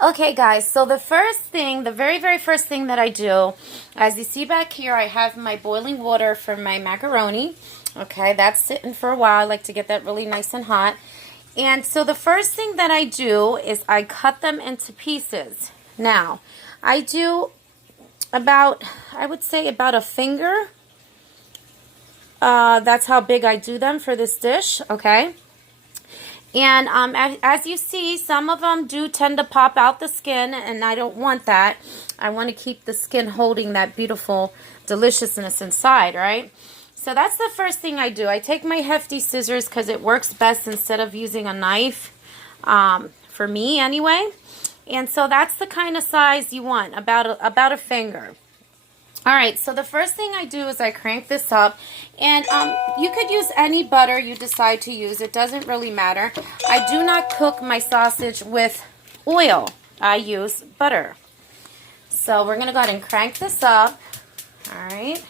Okay, guys, so the first thing, the very first thing that I do, as you see back here, I have my boiling water for my macaroni. Okay, that's sitting for a while. I like to get that really nice and hot. And so the first thing that I do is I cut them into pieces. Now, I do about, I would say about a finger. That's how big I do them for this dish, okay? And as you see, some of them do tend to pop out the skin, and I don't want that. I want to keep the skin holding that beautiful deliciousness inside, right? So that's the first thing I do. I take my hefty scissors because it works best instead of using a knife, for me anyway. And so that's the kind of size you want, about a finger. Alright, so the first thing I do is I crank this up, and you could use any butter you decide to use. It doesn't really matter. I do not cook my sausage with oil. I use butter. So we're going to go ahead and crank this up. Alright.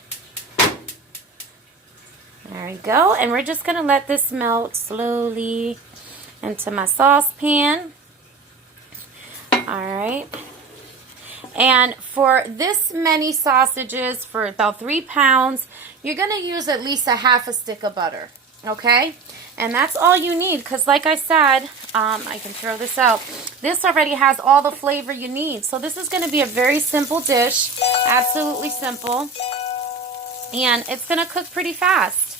There we go. And we're just going to let this melt slowly into my saucepan. Alright. And for this many sausages, for about 3 pounds, you're going to use at least a half a stick of butter, okay? And that's all you need, because like I said, I can throw this out. This already has all the flavor you need. So this is going to be a very simple dish, absolutely simple. And it's going to cook pretty fast.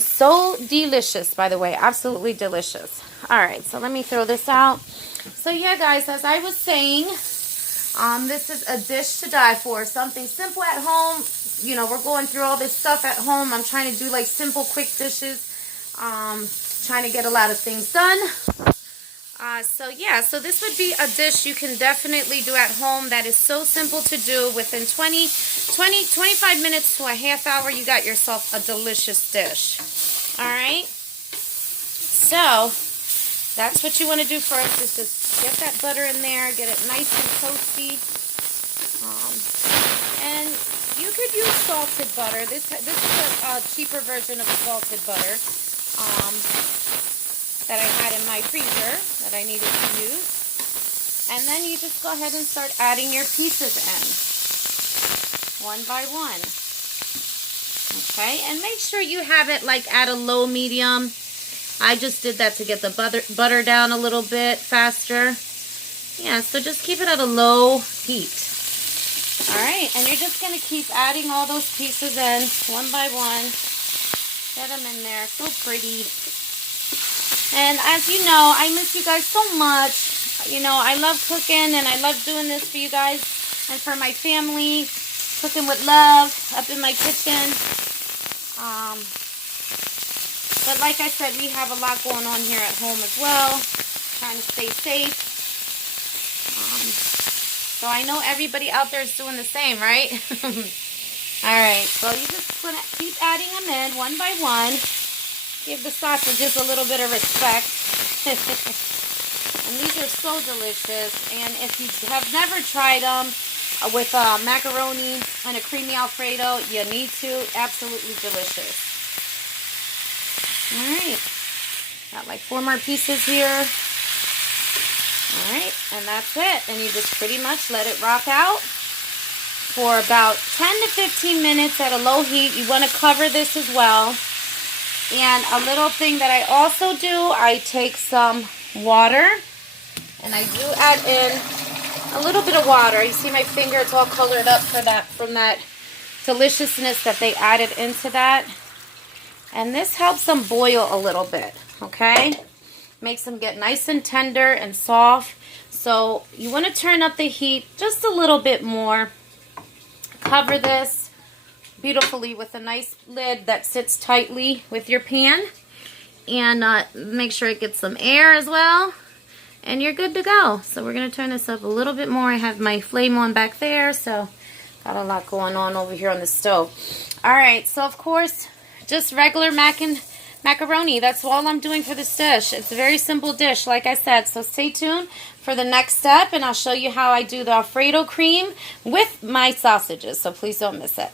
So delicious, by the way, absolutely delicious. All right, so let me throw this out. So yeah, guys, as I was saying, this is a dish to die for. Something simple at home. You know, we're going through all this stuff at home. I'm trying to do like simple, quick dishes. Trying to get a lot of things done. So yeah, so this would be a dish you can definitely do at home that is so simple to do. Within 25 minutes to a half hour, you got yourself a delicious dish. Alright? So, that's what you want to do first, is just get that butter in there, get it nice and toasty. And you could use salted butter. This is a cheaper version of salted butter that I had in my freezer that I needed to use. And then you just go ahead and start adding your pieces in, one by one. Okay, and make sure you have it like at a low medium. I just did that to get the butter down a little bit faster. Yeah, so just keep it at a low heat. Alright, and you're just going to keep adding all those pieces in, one by one. Get them in there, so pretty. And as you know, I miss you guys so much. You know, I love cooking, and I love doing this for you guys and for my family. Cooking with love up in my kitchen. But like I said, we have a lot going on here at home as well. Trying to stay safe. So I know everybody out there is doing the same, right? Alright, so you just gonna keep adding them in one by one. Give the sausages a little bit of respect. And these are so delicious. And if you have never tried them with macaroni and a creamy alfredo, you need to. Absolutely delicious. Alright, got like 4 more pieces here. Alright, and that's it. And you just pretty much let it rock out for about 10 to 15 minutes at a low heat. You want to cover this as well. And a little thing that I also do, I take some water and I do add in a little bit of water. You see my finger, it's all colored up for that, from that deliciousness that they added into that. And this helps them boil a little bit, okay? Makes them get nice and tender and soft. So you want to turn up the heat just a little bit more. Cover this beautifully with a nice lid that sits tightly with your pan. And make sure it gets some air as well. And you're good to go. So we're going to turn this up a little bit more. I have my flame on back there, so got a lot going on over here on the stove. Alright, so of course, just regular macaroni. That's all I'm doing for this dish. It's a very simple dish, like I said. So stay tuned for the next step, and I'll show you how I do the Alfredo cream with my sausages. So please don't miss it.